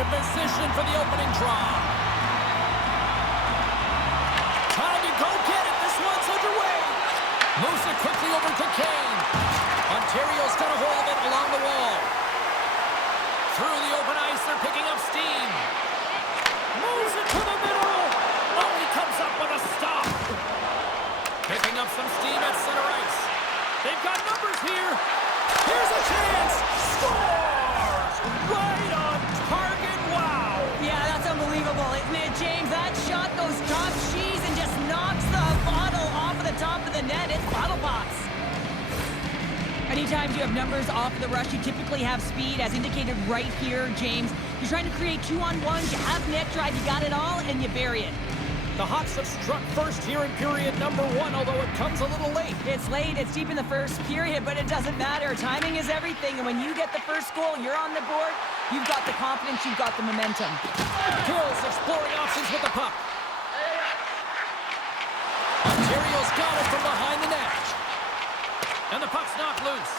into position for the opening draw. Time to go get it. This one's underway. Moves it quickly over to Kane. Ontario's got a hold of it along the wall. Through the open ice, they're picking up steam. Moves it to the middle. Oh, he comes up with a stop. Picking up some steam at center ice. They've got numbers here. Here's a chance. Scores! Right on target. Wow. Yeah, that's unbelievable, isn't it, James? That shot goes top cheese and just knocks the bottle off of the top of the net. It's bottle pops. Anytime you have numbers off of the rush, you typically have speed, as indicated right here, James. You're trying to create 2-on-1s, you have net drive, you got it all, and you bury it. The Hawks have struck first here in period number 1, although it comes a little late. It's late, it's deep in the first period, but it doesn't matter. Timing is everything, and when you get the first goal, you're on the board, you've got the confidence, you've got the momentum. Hills exploring options with the puck. Ontario's got it from behind the net. And the puck's knocked loose.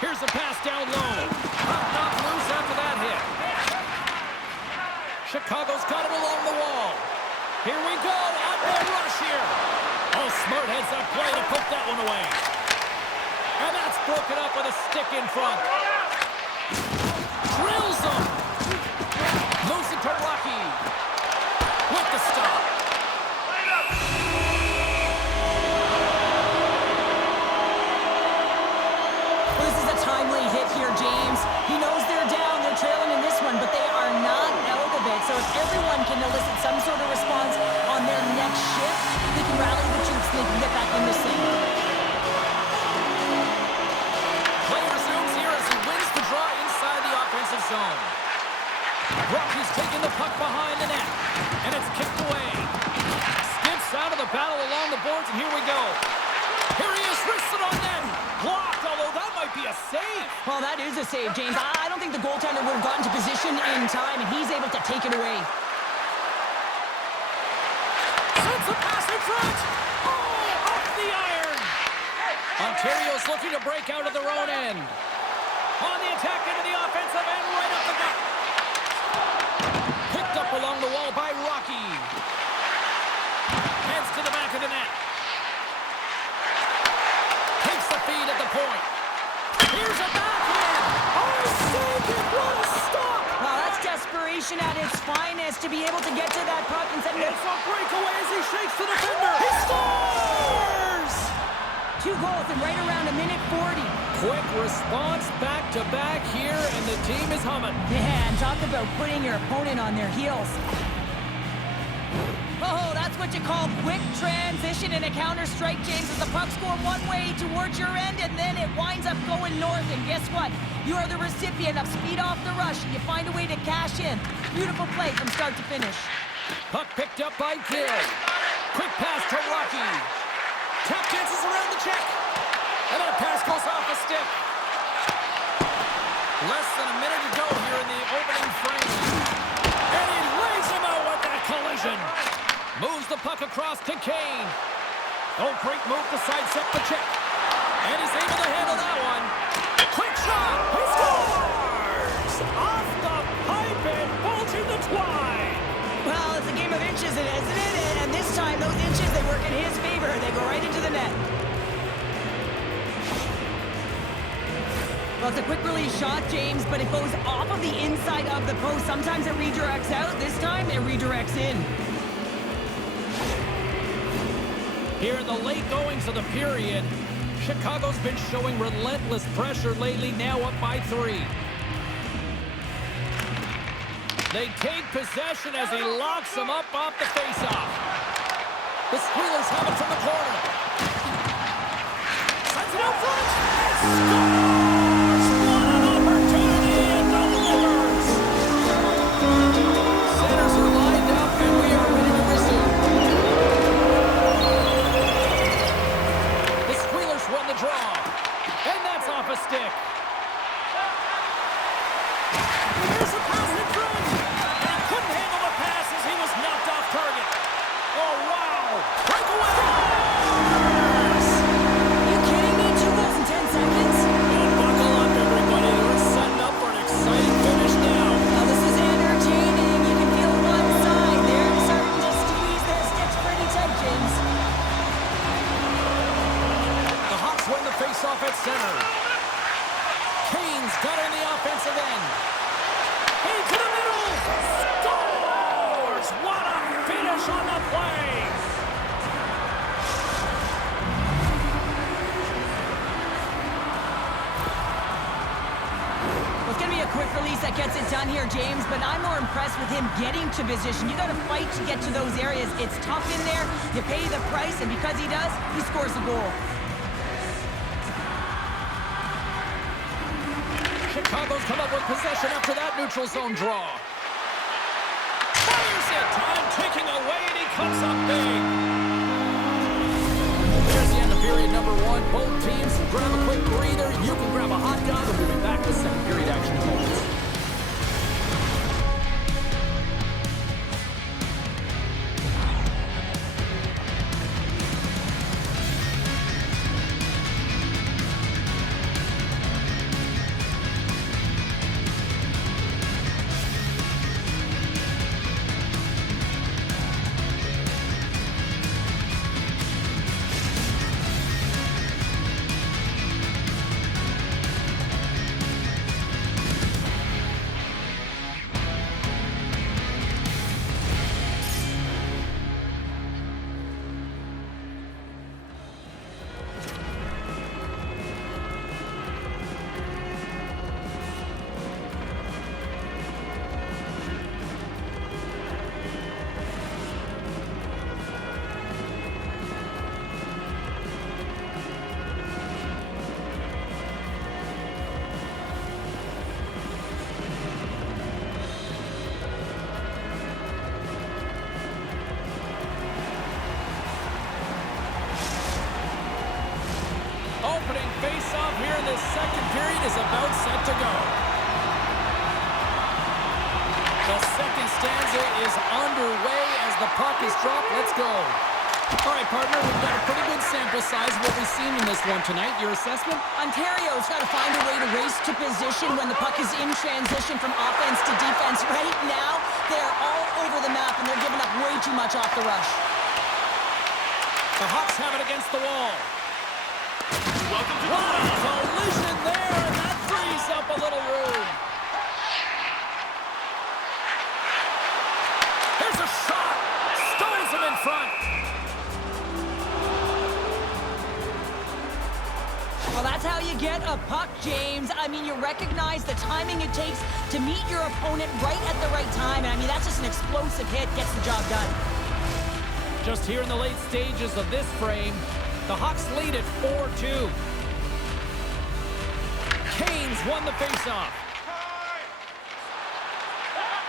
Here's a pass down low. Puck knocked loose after that hit. Chicago's got it along the wall. Here we go. On rush here. Oh, smart heads up play to poke that one away. And that's broken up with a stick in front. Drills him. Moves it to Rocky. With the stop. This is a timely hit here, James. He knows they're down, they're trailing in this one, but they are not out of it. So if everyone can elicit some sort of response on their next shift, they can rally the troops and they can get back in this thing. Play resumes here as he wins the draw inside the offensive zone. Rocky's taking the puck behind the net, and it's kicked away. Skips out of the battle along the boards, and here we go. Here he is, wristed on net. Blocked, although that might be a save. Well, that is a save, James. I don't think the goaltender would have gotten to position in time, and he's able to take it away. Sends the pass in front. Oh, off the iron. Ontario's looking to break out of their own end. On the attack into the offensive end, right up the gut. Picked up along the wall by Rocky. Heads to the back of the net. Takes the feed at the point. Here's a backhand. Oh, saved it. What a stop. Wow, that's desperation at its finest to be able to get to that puck and send it. It's a breakaway as he shakes the defender. He scores! 2 goals in right around a minute 40. Quick response back-to-back here, and the team is humming. Yeah, and talk about putting your opponent on their heels. Oh, that's what you call quick transition in a counter-strike, James. As the puck's going one way towards your end, and then it winds up going north. And guess what? You are the recipient of speed off the rush, and you find a way to cash in. Beautiful play from start to finish. Puck picked up by Gill. Quick pass to Rocky. Tap dances around the check. And that pass goes off the stick. Less than a minute to go here in the opening frame. And he lays him out with that collision. Moves the puck across to Kane. Oh, great move to sidestep the check. And he's able to handle that one. Quick shot. He scores! Off the pipe and bulging the twine. Well, it's a game of inches, isn't it? And this time, those inches, they work in his favor. They go right into the net. Well, it's a quick release shot, James, but it goes off of the inside of the post. Sometimes it redirects out. This time, it redirects in. Here in the late goings of the period, Chicago's been showing relentless pressure lately, now up by 3. They take possession as he locks them up off the faceoff. The Squealers have it from the corner. Sends it out front. Scores! What an opportunity and delivers! Centers are lined up and we are ready to resume. The Squealers won the draw. And that's off a stick. Here's a pass in front. And he couldn't handle the pass as he was knocked off target. Oh, wow. Breakaway. Are you kidding me? 2 goals in 10 seconds? Well, buckle up, everybody. We're setting up for an exciting finish now. the release that gets it done here, James, but I'm more impressed with him getting to position. You got to fight to get to those areas. It's tough in there. You pay the price, and because he does, he scores a goal. Chicago's come up with possession after that neutral zone draw. Fires it. Time ticking away, and he comes up big. There's the end of period number one. Both teams grab a quick breather. You can grab a hot dog, and we'll be back with second period action in moments. Opening face-off here in this second period is about set to go. The second stanza is underway as the puck is dropped. Let's go. All right, partner, we've got a pretty good sample size of what we've seen in this one tonight. Your assessment? Ontario's got to find a way to race to position when the puck is in transition from offense to defense. Right now, they're all over the map, and they're giving up way too much off the rush. The Hawks have it against the wall. What a collision there, and that frees up a little room. Here's a shot. Stones him in front. Well, that's how you get a puck, James. I mean, you recognize the timing it takes to meet your opponent right at the right time. And I mean, that's just an explosive hit, gets the job done. Just here in the late stages of this frame, the Hawks lead at 4-2. Canes won the faceoff.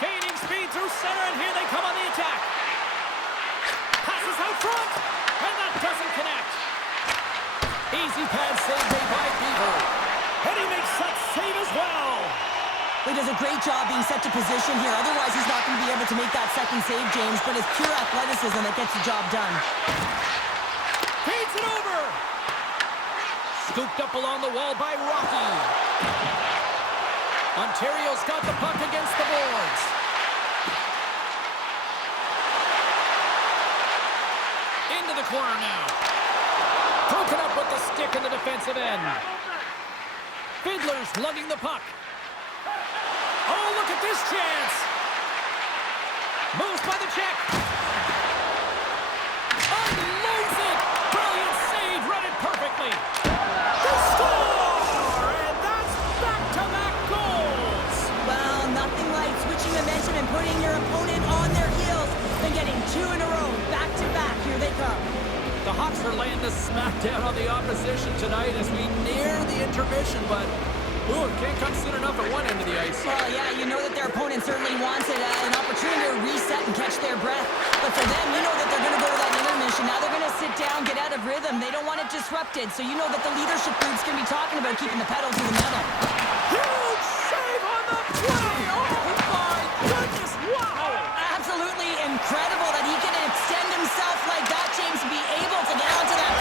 Gaining speed through center, and here they come on the attack. Passes out front, and that doesn't connect. Easy pad save by Beaver. And he makes that save as well. He does a great job being set to position here. Otherwise, he's not going to be able to make that second save, James. But it's pure athleticism that gets the job done. Feeds it over. Scooped up along the wall by Rocky. Ontario's got the puck against the boards. Into the corner now. Broken up with the stick in the defensive end. Fiddler's lugging the puck. Oh, look at this chance. Moves by the check. Unloads it. Brilliant save. Read it perfectly. The score! And that's back-to-back goals. Well, nothing like switching momentum and putting your opponent on their heels and getting two in a row. Back-to-back. Here they come. The Hawks are laying the smackdown on the opposition tonight as we near the intermission, but it can't come soon enough at one end of the ice. Well, yeah, you know that their opponent certainly wants it, an opportunity to reset and catch their breath. But for them, you know that they're going to go to that intermission. Now they're going to sit down, get out of rhythm. They don't want it disrupted. So you know that the leadership group's going to be talking about keeping the pedal to the metal. Huge save on the play! Oh, my goodness! Wow! Absolutely incredible that he can extend himself like that, James, to be able to get onto that.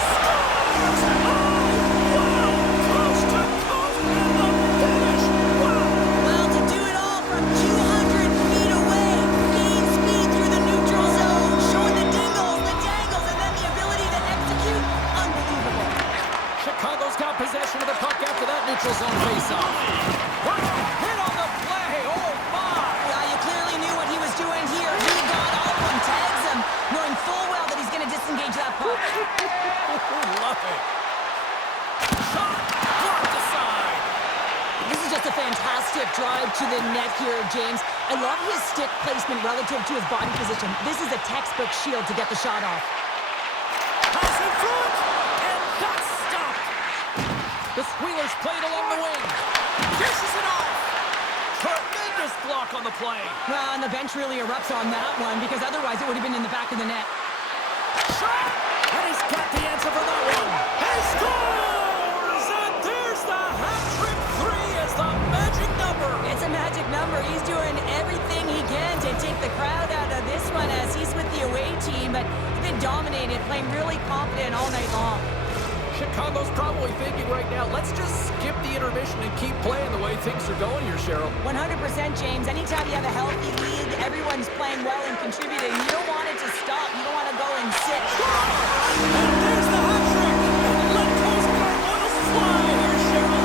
Well, to do it all from 200 feet away, gain speed through the neutral zone, showing the dingles, the dangles, and then the ability to execute. Unbelievable. Chicago's got possession of the puck after that neutral zone faceoff. the net here, James. I love his stick placement relative to his body position. This is a textbook shield to get the shot off. Pass in front, and that's stopped. The Squealers played along the wing. Dishes it off. Tremendous block on the play. Well, and the bench really erupts on that one because otherwise it would have been in the back of the net. Shot! And he's got the answer for that one. He scores! And there's the hat-trick three as the magic number. It's a magic number. He's doing everything he can to take the crowd out of this one as he's with the away team, but he's been dominated, playing really confident all night long. Chicago's probably thinking right now, let's just skip the intermission and keep playing the way things are going here, Cheryl. 100%, James. Anytime you have a healthy league, everyone's playing well and contributing. You don't want it to stop. You don't want to go and sit. And there's the hat trick. And let Coast Guard oils fly here, Cheryl.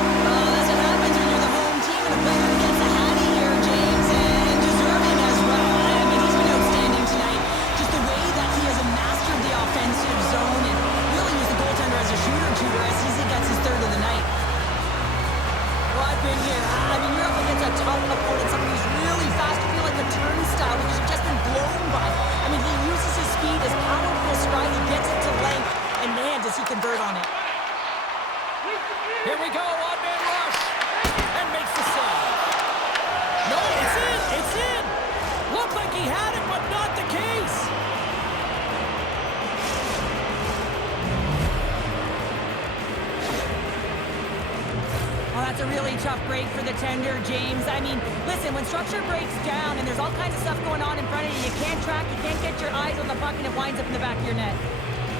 That's what happens when you're the home team and a player gets a hattie here, James, and deserving as well. I mean, he's been outstanding tonight. Just the way that he has mastered the offensive zone and really used the goaltender as a shooter as he gets his third of the night. Well, I've been here. I mean, you're up against a tough opponent, somebody who's really fast. You feel like a turnstile because you've just been blown by. I mean, he uses his speed, his powerful stride, he gets it to length, and man, does he convert on it. Here we go, on-man rush, and makes the save. No, it's in, it's in. Looked like he had it, but not the case. Oh, that's a really tough break for the tender, James. I mean, listen, when structure breaks down and there's all kinds of stuff going on in front of you, you can't track, you can't get your eyes on the puck, and it winds up in the back of your net.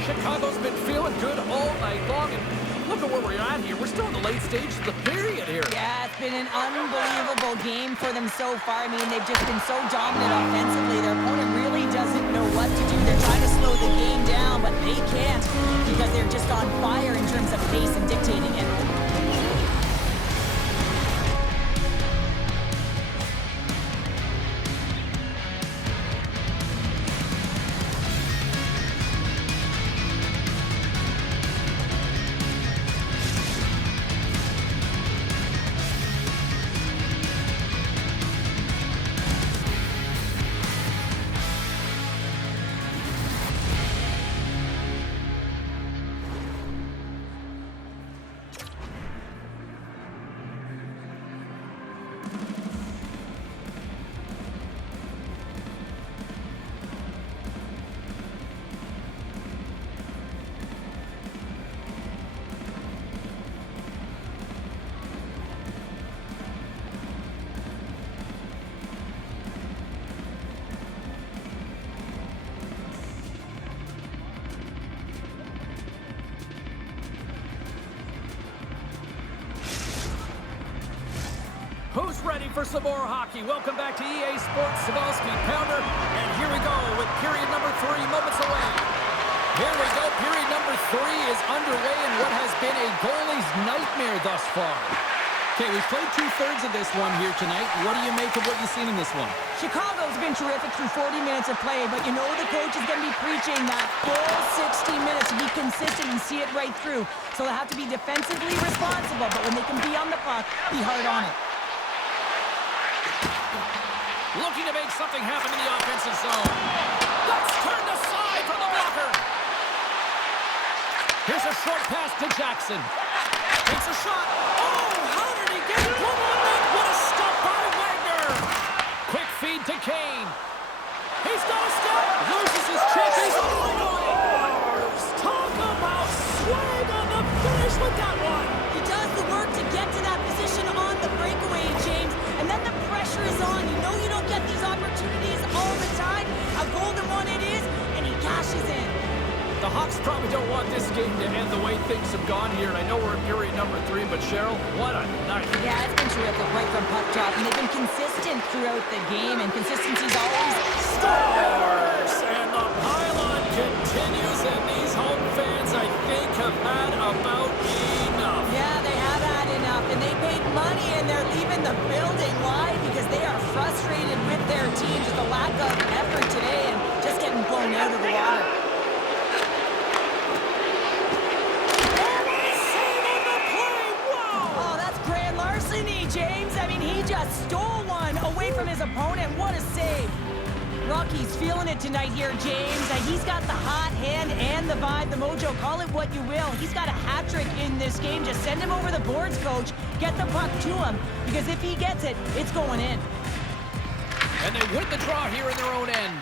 Chicago's been feeling good all night long, and look at where we're at here. We're still in the late stages of the period here. Yeah, it's been an unbelievable game for them so far. I mean, they've just been so dominant offensively. Their opponent really doesn't know what to do. They're trying to slow the game down, but they can't because they're just on fire in terms of pace and dictating it. Who's ready for some more hockey? Welcome back to EA Sports Savalsky Pounder. And here we go with period number 3, moments away. Here we go, period number 3 is underway in what has been a goalie's nightmare thus far. Okay, we've played 2/3 of this one here tonight. What do you make of what you've seen in this one? Chicago's been terrific through 40 minutes of play, but you know the coach is going to be preaching that full 60 minutes to be consistent and see it right through. So they have to be defensively responsible, but when they can be on the puck, be hard on it. Looking to make something happen in the offensive zone. That's turned aside from the blocker. Here's a short pass to Jackson. Takes a shot. Oh, how did he get it? One on net. What a stop by Wagner. Quick feed to Kane. He's got a stop. Loses his chip. He's on the doors. Talk about swag on the finish with that one. He does the work to get to that position on the breakaway, James. And then the pressure is on. You know you don't get these opportunities all the time. A golden one it is, and he cashes in. The Hawks probably don't want this game to end the way things have gone here. And I know we're in period number 3, but Cheryl, what a night. Yeah, it's been terrific right from puck drop. And they've been consistent throughout the game, and consistency's always scores! And the pylon continues, and these home fans, I think, have had about enough. Yeah, they have had enough, and they paid money, and they're leaving the building. Why? Because they are frustrated with their teams with the lack of effort today and just getting blown out of the water. James, I mean, he just stole one opponent. What a save. Rocky's feeling it tonight here, James. He's got the hot hand and the vibe, the mojo, call it what you will. He's got a hat trick in this game. Just send him over the boards, coach. Get the puck to him, because if he gets it, it's going in. And they win the draw here in their own end.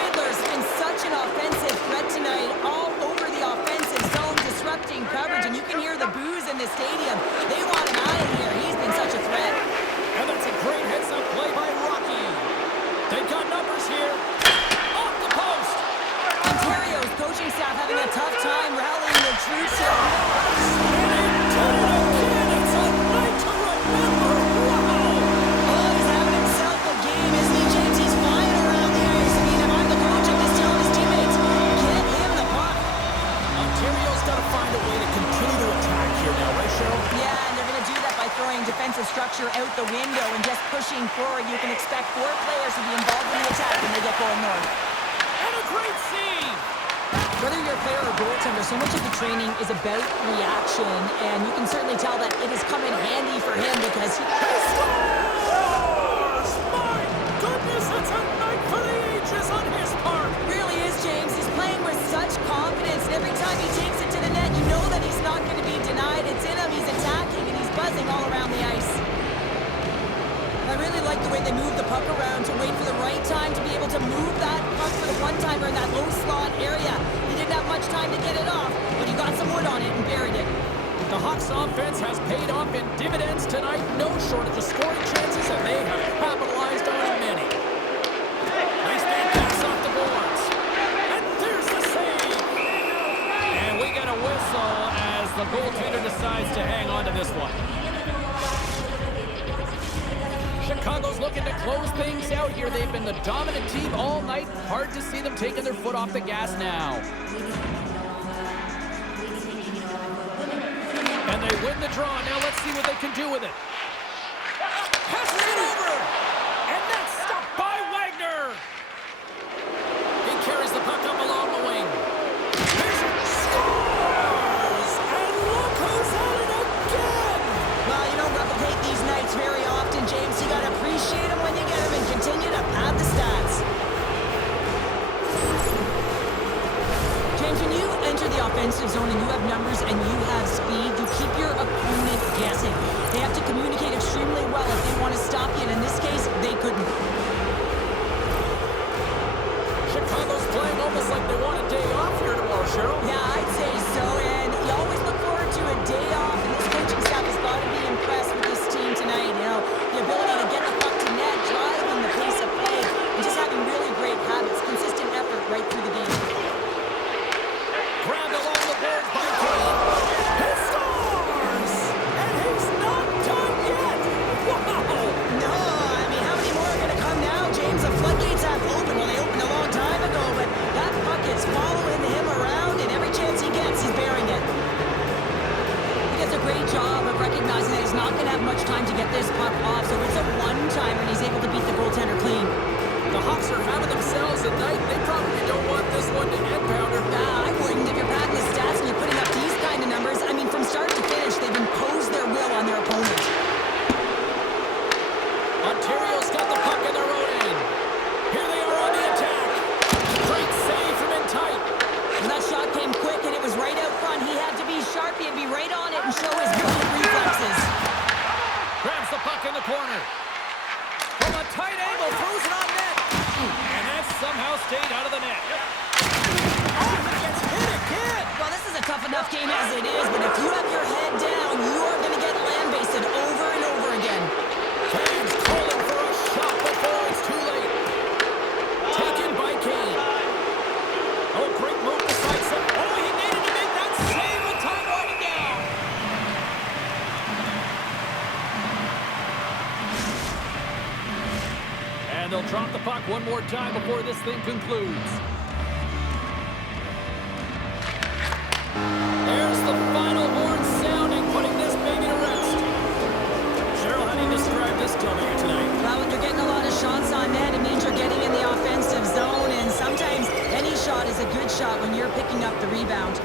Fiddler's been such an offensive threat tonight, all over the offensive zone, disrupting coverage, and you can hear the boos in the stadium. They want him out of here. He's been such a threat. And that's a great heads-up play by Rocky. They've got numbers here. Off the post. Ontario's coaching staff having a tough time rallying their troops here. It's a night to remember. Wow. Oh, he's having himself a game, isn't he, James? He's flying around the ice. I mean, if I'm the coach, I'm just telling his teammates, get him the puck. Ontario's got to find a way to continue to attack here now, right, Cheryl? Yeah, and they're going to do that by throwing defensive structure out the window and just pushing forward. You can expect 4 players to be involved in the attack when they get going north. And a great save. Whether you're a player or goaltender, so much of the training is about reaction, and you can certainly tell that it has come in handy for him because he scores! My goodness, it's a night for the ages on his part. really is, James. He's playing with such confidence, and every time he takes it to the net, you know that he's not going to be denied. It's in him, he's attacking, and he's buzzing all around the ice. I really like the way they move the puck around to wait for the right time to be able to move that puck for the one-timer in that low slot area. He didn't have much time to get it off, but he got some wood on it and buried it. The Hawks offense has paid off in dividends tonight. No shortage of scoring chances, and they have capitalized on many. Nice man pass off the boards. And there's the save. And we get a whistle as the goaltender decides to hang on to this one. Chicago's looking to close things out here. They've been the dominant team all night. Hard to see them taking their foot off the gas now. And they win the draw. Now let's see what they can do with it. Passes it over. And that's stopped by Wagner. He carries the puck up along the wing. Here's it. Scores! And look who's at it again. Well, you don't replicate these nights very often, James. You got to appreciate them when you get them and continue to pad the stats. James, when you enter the offensive zone and you have numbers and you have speed, you keep your opponent guessing. They have to communicate extremely well if they want to stop you, and in this case, they couldn't. Chicago's playing almost like they want a day off here tomorrow, Cheryl. Yeah, I'd say so, and you always look forward to a day off, and this coaching staff has got to be impressed with this team tonight. You know, the ability to get the puck to net, driving the pace of play, and just having really great habits, consistent effort right through the game. Grabbed along the boards by Kane. He scores! And he's not done yet! Wow! No, I mean, how many more are going to come now, James? The floodgates have opened. Well, they opened a long time ago, but that puck is following him around, and every chance he gets, he's bearing it. He does a great job of recognizing that he's not going to have much time to get this puck off, so it's a one-timer, and he's able to beat the goaltender clean. The Hawks are having themselves a night. They probably don't want this one to end, Pounder. I wouldn't. If you're padding the stats and you're putting up these kind of numbers, I mean, from start to finish, they've imposed their will on their opponent. Ontario's got the puck in their own end. Here they are on the attack. Great save from in tight. And that shot came quick, and it was right out front. He had to be sharp. He had to be right on it and show his brilliant reflexes. Grabs the puck in the corner. From a tight angle, throws it on net. And that somehow stayed out of the net. Oh, he gets hit again. Well, this is a tough enough game as it is, but if you have your head down, you are going to get land-basted over and over again. James calling for a shot before it's too late. Taken by Kane. Oh, great move decisive. Oh, he needed to make that save with time winding down. And they'll drop the puck one more time before this thing concludes. There's the final horn sounding, putting this baby to rest. Cheryl, how do you describe this time here tonight? Well, when you're getting a lot of shots on net, it means you're getting in the offensive zone, and sometimes any shot is a good shot when you're picking up the rebound.